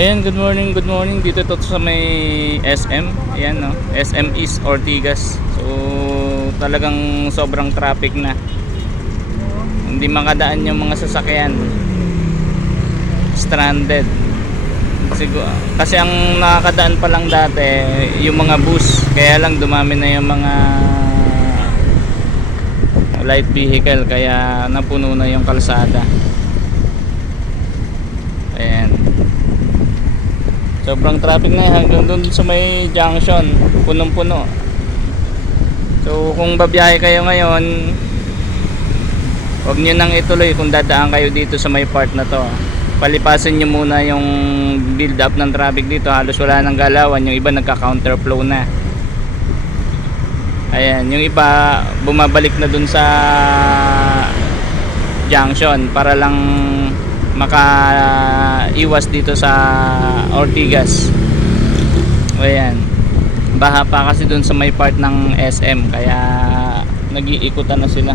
Ayan, good morning. Dito to sa may SM. Ayan, no? SM East Ortigas. So, talagang sobrang traffic na. Hindi makadaan yung mga sasakyan. Stranded. Siguro, kasi ang nakakadaan pa lang dati, yung mga bus. Kaya lang dumami na yung mga light vehicle. Kaya napuno na yung kalsada. Ayan. Sobrang traffic na hanggang doon sa may junction, punong-puno. So kung babiyahe kayo ngayon, huwag nyo nang ituloy kung dadaan kayo dito sa may part na to. Palipasin nyo muna yung build up ng traffic dito. Halos wala nang galawan, yung iba nagka-counterflow na. Ayan, yung iba bumabalik na dun sa junction para lang makaiwas dito sa Ortigas. Ayan, baha pa kasi dun sa may part ng SM, kaya nag-iikutan na sila.